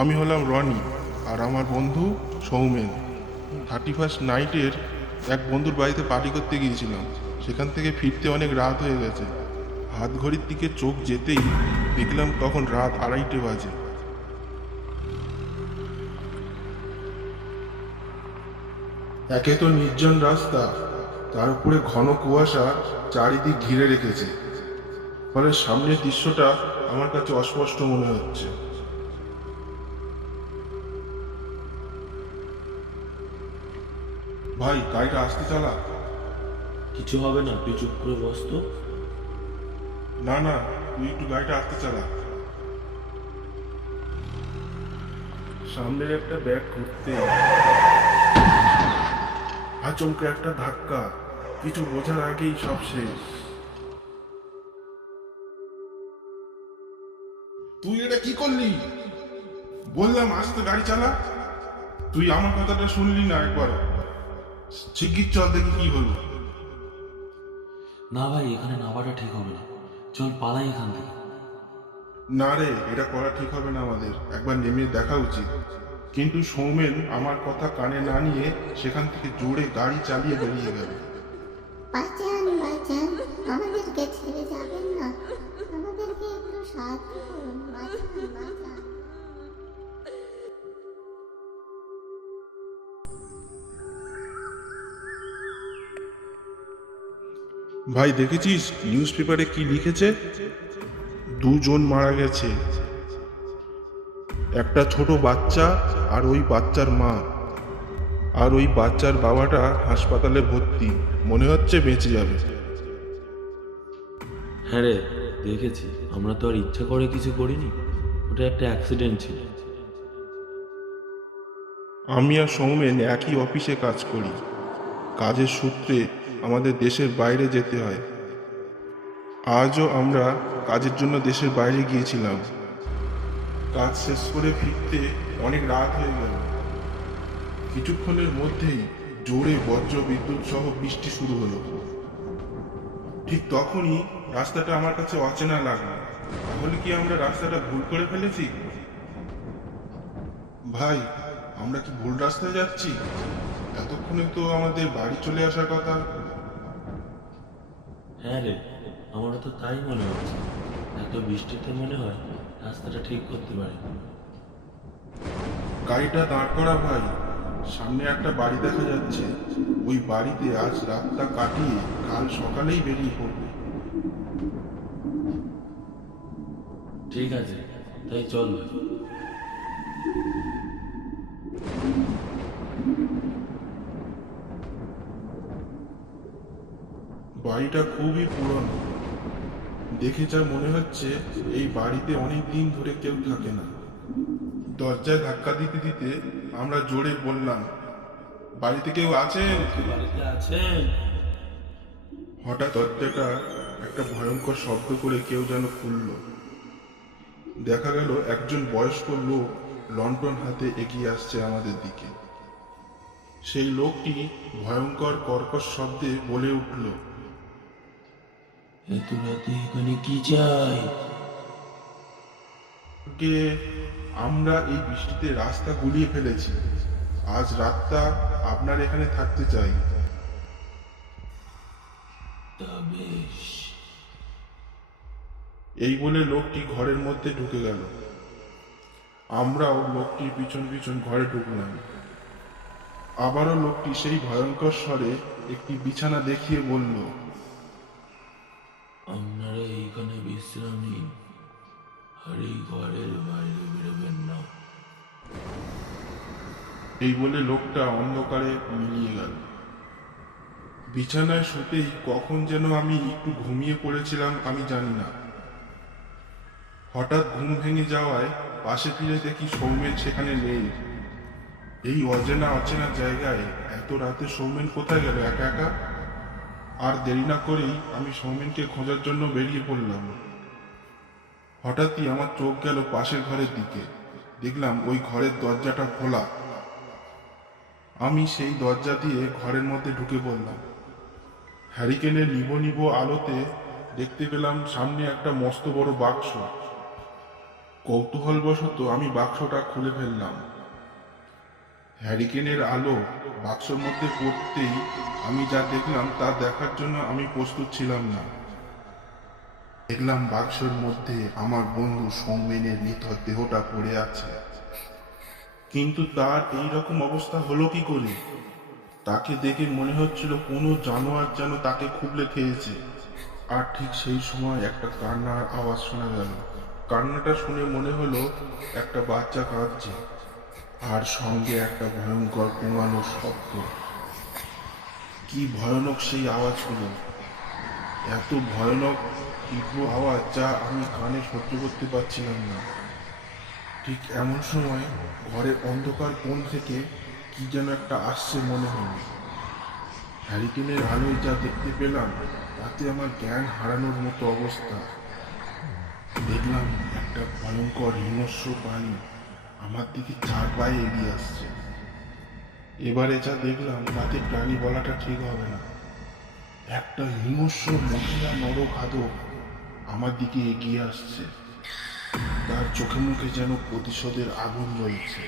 আমি হলাম রনি, আর আমার বন্ধু সৌমেন। 31st নাইটের এক বন্ধুর বাড়িতে পার্টি করতে গিয়েছিলাম। সেখান থেকে ফিরতে অনেক রাত হয়ে গেছে। হাত ঘড়ির দিকে চোখ যেতেই দেখলাম তখন রাত 2:30 বাজে। একে তো নির্জন রাস্তা, তার উপরে ঘন কুয়াশা চারিদিক ঘিরে রেখেছে, ফলে সামনের দৃশ্যটা আমার কাছে অস্পষ্ট মনে হচ্ছে। ভাই, গাড়িটা আসতে চালা। কিছু হবে না, তুই চুপ করে বস তো। না না, তুই একটু গাড়িটা আসতে চালা। সামনের একটা ব্যাগ ঘুরতে আচমকা একটা ধাক্কা, কিছু বোঝার আগেই সব শেষ। তুই এটা কি করলি? বললাম আস্তে গাড়ি চালা, তুই আমার কথাটা শুনলি না একবার। শিগগির চল, দেখি কি হলো। না ভাই, এখানে নামাটা ঠিক হবে না, চল পালাই এখান থেকে। না রে, এটা করা ঠিক হবে না, আমাদের একবার নেমে দেখা উচিত। কিন্তু সৌমেন আমার কথা কানে না নিয়ে সেখান থেকে জোরে গাড়ি চালিয়ে বেরিয়ে গেল। বাঁচান বাঁচান, আমাদেরকে ছেড়ে যাবেন না, আমাদেরকে একটু সাহায্য করুন, বাঁচান বাঁচান। ভাই, দেখেছিস নিউজ পেপারে কি লিখেছে? 2 জন মারা গেছে, একটা ছোট বাচ্চা আর ওই বাচ্চার মা, আর ওই বাচ্চার বাবাটা হাসপাতালে ভর্তি, মনে হচ্ছে বেঁচে যাবে। হ্যাঁ রে, দেখেছি। আমরা তো আর ইচ্ছা করে কিছু করিনি, ওটা একটা অ্যাক্সিডেন্ট ছিল। আমি আর সৌমেন একই অফিসে কাজ করি। কাজের সূত্রে আমাদের দেশের বাইরে যেতে হয়। আজও আমরা কাজের জন্য দেশের বাইরে গিয়েছিলাম। কাজ শেষ করে ফিরতে অনেক রাত হয়ে গেল। কিছুক্ষণের মধ্যেই জোরে বজ্র বিদ্যুৎ সহ বৃষ্টি শুরু হলো। ঠিক তখনই রাস্তাটা আমার কাছে অচেনা লাগলো। তাহলে কি আমরা রাস্তাটা ভুল করে ফেলেছি? ভাই, আমরা কি ভুল রাস্তায় যাচ্ছি? এতক্ষণে তো আমাদের বাড়ি চলে আসার কথা। হ্যাঁ রে, আমারও তো তাই মনে হচ্ছে। এত বৃষ্টিতে মনে হয় রাস্তাটা ঠিক করতে পারি। গাড়িটা দাঁড় করা ভাই, সামনে একটা বাড়ি দেখা যাচ্ছে। ওই বাড়িতে আজ রাতটা কাটিয়ে কাল সকালেই বেরিয়ে পড়বে। ঠিক আছে, তাই চল ভাই। বাড়িটা খুবই পুরনো, দেখে যা মনে হচ্ছে এই বাড়িতে অনেক দিন ধরে কেউ থাকে না। দরজায় ধাক্কা দিতে দিতে আমরা জোরে বললাম, বাড়িতে কেউ আছেন? বাড়িতে আছেন? হঠাৎ দরজাটা একটা ভয়ঙ্কর শব্দ করে কেউ যেন খুলল। দেখা গেল একজন বয়স্ক লোক লণ্ঠন হাতে এগিয়ে আসছে আমাদের দিকে। সেই লোকটি ভয়ঙ্কর কর্কশ শব্দে বলে উঠল, এত রাতে এখানে কি চাই? কে? আমরা এই বৃষ্টিতে রাস্তা গুলিয়ে ফেলেছি, আজ রাতটা আপনার এখানে থাকতে চাই। তা বেশ। এই বলে লোকটি ঘরের মধ্যে ঢুকে গেল। আমরাও লোকটির পিছন পিছন ঘরে ঢুকলাম। আবারও লোকটি সেই ভয়ঙ্কর স্বরে একটি বিছানা দেখিয়ে বলল, আপনারা এইখানে বিশ্রাম নিন, আর এই ঘরের বাইরে বেরোবেন না। এই বলে লোকটা অন্ধকারে মিলিয়ে গেল। বিছানায় শুতেই কখন যেন আমি একটু ঘুমিয়ে পড়েছিলাম আমি জানি না। হঠাৎ ঘুম ভেঙে যাওয়ায় পাশে ফিরে দেখি সৌমেন সেখানে নেই। এই অচেনা অচেনা জায়গায় এত রাতে সৌমেন কোথায় গেল একা একা? আর দেরি না করেই আমি সৌমেনকে খোঁজার জন্য বেরিয়ে পড়লাম। হঠাৎই আমার চোখ গেল পাশের ঘরের দিকে। দেখলাম ওই ঘরের দরজাটা খোলা। আমি সেই দরজা দিয়ে ঘরের মধ্যে ঢুকে পড়লাম। হ্যারিকেনের নিভো নিভো আলোতে দেখতে পেলাম সামনে একটা মস্ত বড় বাক্স। কৌতূহলবশত আমি বাক্সটা খুলে ফেললাম। হ্যারিকেনের আলো বাক্সর মধ্যে পড়তেই আমি যা দেখলাম তা দেখার জন্য আমি প্রস্তুত ছিলাম না। দেখলাম বাক্সের মধ্যে আমার বন্ধু সৌমেনের নিথর দেহটা পড়ে আছে। কিন্তু তার এই রকম অবস্থা হলো কি করে? তাকে দেখে মনে হচ্ছিল কোনো জানোয়ার যেন তাকে খুবলে খেয়েছে। আর ঠিক সেই সময় একটা কান্নার আওয়াজ শোনা গেল। কান্নাটা শুনে মনে হলো একটা বাচ্চা কাঁদছে, আর সঙ্গে একটা ভয়ঙ্কর কোঙানোর শব্দ। কি ভয়ানক সেই আওয়াজ হলো! এত ভয়ানক তীব্র আওয়াজ যা আমি কানে সহ্য করতে পারছিলাম না। ঠিক এমন সময় ঘরের অন্ধকার কোণ থেকে কি যেন একটা আসছে মনে হলো। হ্যারিকেনের আলোয় যা দেখতে পেলাম তাতে আমার জ্ঞান হারানোর মতো অবস্থা। দেখলাম একটা ভয়ঙ্কর হিংস্র প্রাণী আমার দিকে 4 পায়ে এগিয়ে আসছে। এবারে যা দেখলাম তাতে প্রাণী বলাটা ঠিক হবে না। একটা হিংস্র মহিলা নরখাদক আমার দিকে এগিয়ে আসছে। তার চোখে মুখে যেন প্রতিশোধের আগুন জ্বলছে।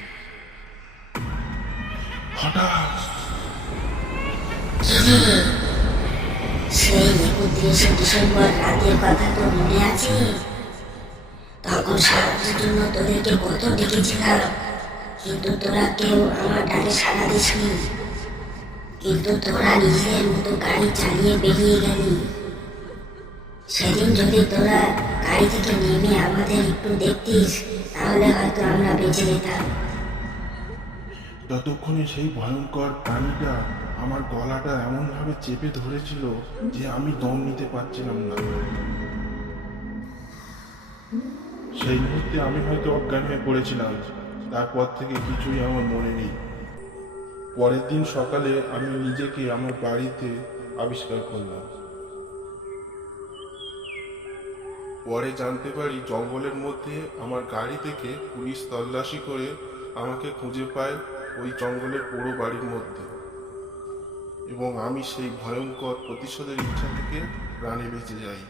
হঠাৎ কিরে, সেই 31শে ডিসেম্বর রাতের কথা তো মনে আছে? তখন সাহায্যের জন্য তোদেরকে কত ডেকেছিলাম, কিন্তু তোরা কেউ আমার ডাকে সাড়া দিসনি। কিন্তু তোরা নিজের মতো গাড়ি চালিয়ে বেরিয়ে গেলি। সেদিন যদি তোরা গাড়ি থেকে নেমে আমাদের একটু দেখতিস, তাহলে হয়তো আমরা বেঁচে যেতাম। ততক্ষণে সেই ভয়ঙ্কর প্রাণীটা আমার গলাটা এমনভাবে চেপে ধরেছিল যে আমি দম নিতে পারছিলাম না। সেই মুহূর্তে আমি হয়তো অজ্ঞান হয়ে পড়েছিলাম। তারপর থেকে কিছুই আমার মনে নেই। পরের দিন সকালে আমি নিজেকে আমার বাড়িতে আবিষ্কার করলাম। পরে জানতে পারি জঙ্গলের মধ্যে আমার গাড়ি থেকে পুলিশ তল্লাশি করে আমাকে খুঁজে পায় ওই জঙ্গলের পুরো বাড়ির মধ্যে, এবং আমি সেই ভয়ঙ্কর প্রতিশোধের ইচ্ছা থেকে প্রাণে বেঁচে যাই।